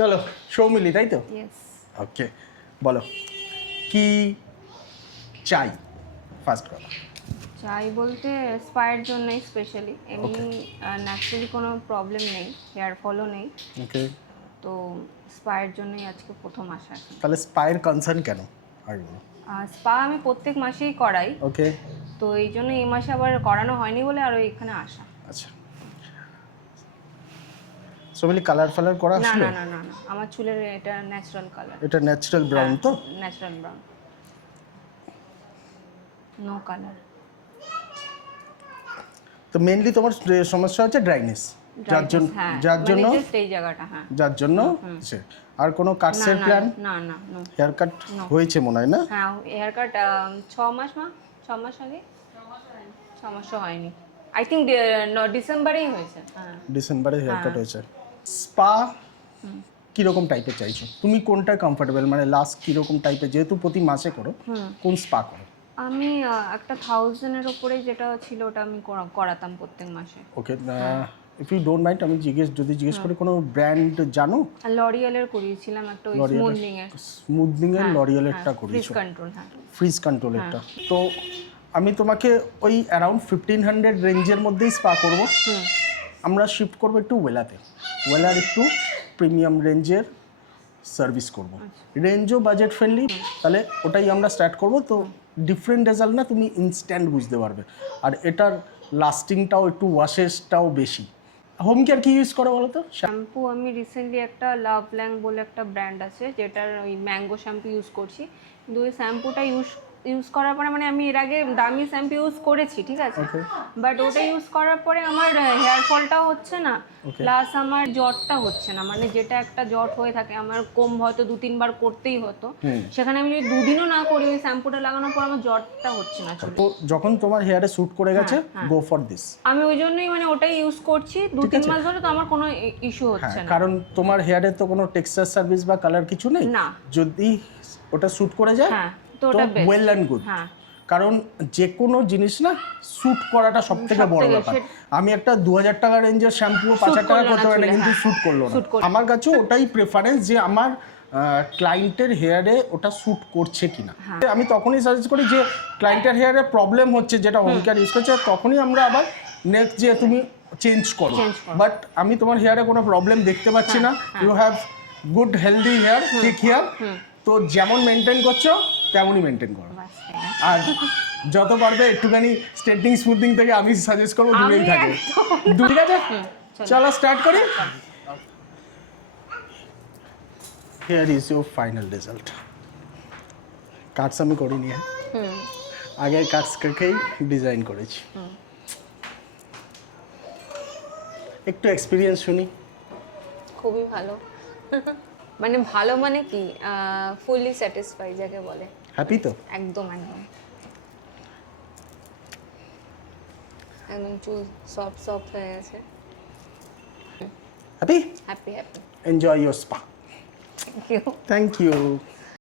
চলো সৌমিলি, তাই তো? ইয়েস। ওকে, বলো কি চাই ফার্স্ট কথা। চাই বলতে স্পায়ের জন্যই স্পেশালি, এমনি ন্যাচারালি কোনো প্রবলেম নেই, হেয়ার ফলও নেই, ওকে, তো স্পায়ের জন্যই আজকে প্রথম আসা। তাহলে স্পায়ের কনসার্ন কেন আর বলো। স্পা আমি প্রত্যেক মাসেই করাই, ওকে, তো এই জন্য এই মাসে আবার করানো হয়নি বলে আরও এখানে আসা। আচ্ছা। সৌমিলি কালার ফালার করা না আসলে? না না না না, আমার চুলের এটা ন্যাচারাল কালার। এটা ন্যাচারাল ব্রাউন তো? Natural brown, no colour. তো মেইনলি তোমার সমস্যা হচ্ছে ড্রাইনেস, যার জন্য এই জায়গাটা, হ্যাঁ, যার জন্য আর কোনো কাটসের প্ল্যান? না না নো। হেয়ার কাট হয়েছে মনে হয় না? হ্যাঁ, হেয়ার কাট 6 মাস, 6 মাস আগে, 6 মাসও হয়নি, আই থিঙ্ক ডিসেম্বরেই হয়েছে। হ্যাঁ, ডিসেম্বরে হেয়ার কাট হয়েছে। স্পা কিরকম টাইপের চাইছো তুমি? কোনটা কমফোর্টেবল, মানে লাস্ট কিরকম টাইপের, যেহেতু প্রতি মাসে করো, কোন স্পা করো? আমি একটা 1000-এর উপরে যেটা ছিল ওটা আমি করাতাম প্রত্যেক মাসে। ওকে, ইফ ইউ ডোন্ট মাইন্ড আমি জিজ্ঞেস করি, কোনো ব্র্যান্ড জানো? লরিয়ালের করিয়েছিলাম একটা, ওই স্মুথনিং এর লরিয়ালেরটা করিয়েছো? কন্ট্রোল, হ্যাঁ, ফ্রিজ কন্ট্রোলেরটা। তো আমি তোমাকে ওই অ্যারাউন্ড 1500 রেঞ্জের মধ্যেই স্পা করব। আমরা শিফট করবো একটু ওয়েলাতে। ওয়েলার একটু প্রিমিয়াম রেঞ্জের সার্ভিস করব, রেঞ্জও বাজেট ফ্রেন্ডলি, তাহলে ওটাই আমরা স্টার্ট করব। তো ডিফারেন্ট রেজাল্ট না, তুমি ইনস্ট্যান্ট বুঝতে পারবে, আর এটার লাস্টিংটাও একটু, ওয়াশেসটাও বেশি। হোম কেয়ার কি ইউজ করো বলো তো? শ্যাম্পু আমি রিসেন্টলি একটা লাভ ল্যাং বলে একটা ব্র্যান্ড আছে, যেটার ওই ম্যাঙ্গো শ্যাম্পু ইউজ করছি, কিন্তু ওই শ্যাম্পুটা ইউজ করার পরে, মানে আমি এর আগে দামি শ্যাম্পু ইউজ করেছি, ঠিক আছে, বাট ওটা ইউজ করার পরে আমার হেয়ার ফলটাও হচ্ছে না, প্লাস আমার জটটা হচ্ছে না, মানে যেটা একটা জট হয়ে থাকে আমার, কম হয়তো 2-3 বার করতেই হতো, সেখানে আমি যদি 2 দিনও না করি ওই শ্যাম্পুটা লাগানোর পর আমার জটটা হচ্ছে না। তো যখন তোমার হেয়ারে স্যুট করে গেছে, গো ফর দিস। আমি ওই জন্যই মানে ওটাই ইউজ করছি 2-3 মাস ধরে, তো আমার কোনো ইস্যু হচ্ছে না। কারণ তোমার হেয়ারে তো কোনো টেক্সচার সার্ভিস বা কালার কিছু নেই, যদি ওটা স্যুট করে যায় তো ওয়েল অ্যান্ড গুড। কারণ যে কোনো জিনিস না, স্যুট করাটা সব থেকে বড় ব্যাপার। আমি একটা 2000 টাকা রেঞ্জের শ্যাম্পু 5000 টাকা করতে পারি না, কিন্তু স্যুট করলো না। আমার কাছে ওটাই প্রেফারেন্স, যে আমার ক্লায়েন্টের হেয়ারে ওটা স্যুট করছে কিনা। আমি তখনই সাজেস্ট করি যে ক্লায়েন্টের হেয়ারে প্রবলেম হচ্ছে, যেটা হোম কেয়ার ইউজ করছে, তখনই আমরা আবার নেক্সট যে তুমি চেঞ্জ করো। বাট আমি তোমার হেয়ারে কোনো প্রবলেম দেখতে পাচ্ছি না, you have good healthy hair, thick hair, তো যেমন মেনটেন করছো তেমনই মেনটেন করো। আর যত পারবে একটুখানি স্ট্রেটনিং স্মুথনিং থেকে আমি সাজেস্ট করবো দূরেই থাকে। ঠিক আছে, চলো স্টার্ট করি। Here is your final result. Katz আমি করিনি, হ্যাঁ, আগের কাটসকেই ডিজাইন করেছি। একটু এক্সপিরিয়েন্স শুনি। খুবই ভালো, মানে ভালো মানে কি, ফুললি স্যাটিসফাই যাকে বলে। হ্যাপি তো? একদম একদম একদম চুল সফট হয়ে গেছে। Happy? Happy happy. Enjoy your spa. Thank you. Thank you.